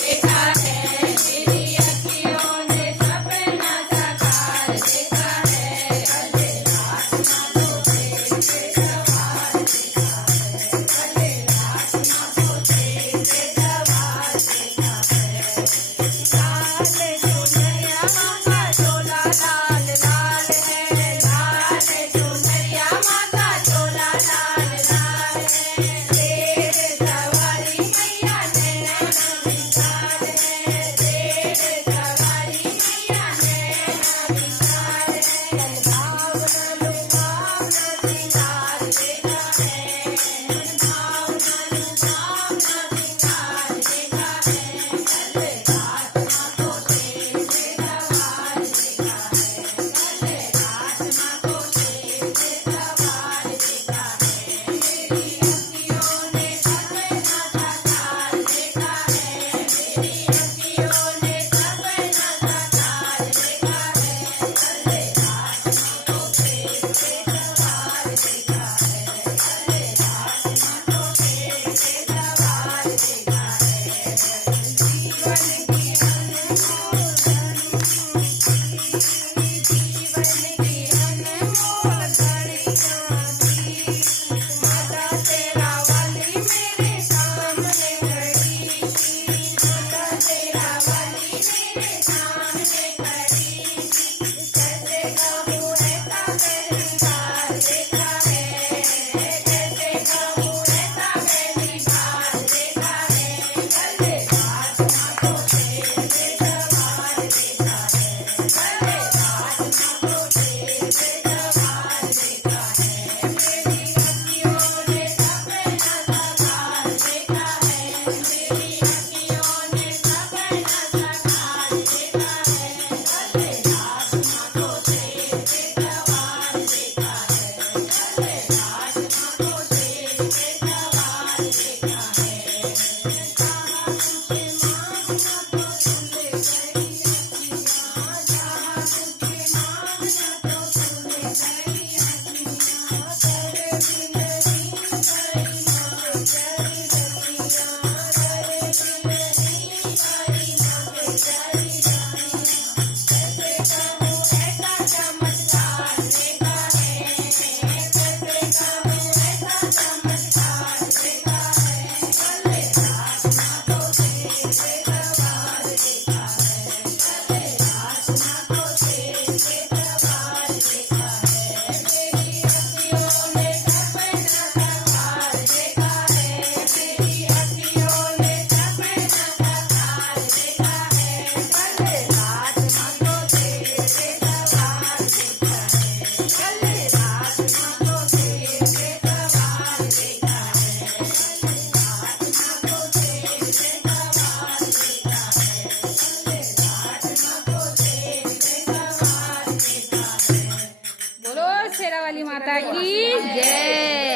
देखा है मेरी अखियों ने सपना साकार देखा है कल रात ना सोते थे सवार देखा है कल रात ना सोते थे सवार देखा है लाल चुनरिया माता चोला लाल लाल है लाल चुनरिया माता चोला लाल लाल है देर सवारी मैया नैना विशाल है देर सवारी मैया नैना विशाल है भावना लुभावना सिंगार देखा है भावना लुभावना सिंगार देखा है कल रात ना सोते थे सवार देखा है कल रात ना सोते थे सवार देखा है मेरी अखियों ने सपना साकार देखा है मेरी अखियों ने सपना साकार देखा है कल रात ना सोते थे सवार देखा है कल रात ना सोते थे सवार देखा है जीवन की अनमोल जीवन की अनमोल घड़ियां थी माता तेरा वाली मेरे सामने खड़ी थी माता तेरा वाली मेरे सामने खड़ी थी कैसे कहूँ ऐसा पहली बार देखा है कैसे कहूँ ऐसा पहली बार देखा है कल रात ना सोते थे सवार देखा है कल रात ना सोते थे सवार देखा है मेरी अखियों ने सपना साकार देखा है मेरी अखियों ने सपना साकार देखा है कल रात ना सोते थे सवार देखा है कल रात ना सोते थे सवार देखा है कहाँ कुछ मांगना तो तूने कही अखियाँ कहाँ कुछ मांगना तो तूने कही अखियाँ तेरे बिन नहीं करी माँ बेचारी रखियाँ तेरे बिन नहीं करी माँ बेचारी रखियाँ कैसे कहूँ ऐसा चमत्कार देखा है कैसे कहूँ ऐसा चमत्कार देखा है कल रात ना सोते थे सवार देखा है कल रात ना सोते थे सवार देखा है मेरी अखियों ने सपना साकार देखा है मेरी अखियों ने सपना साकार देखा है कल रात ना सोते थे सवार देखा है कल रात ना सोते थे सवार देखा है कल रात ना सोते थे सवार देखा है कल रात ना सोते थे सवार देखा है। बोलो शेरा वाली माता की जय।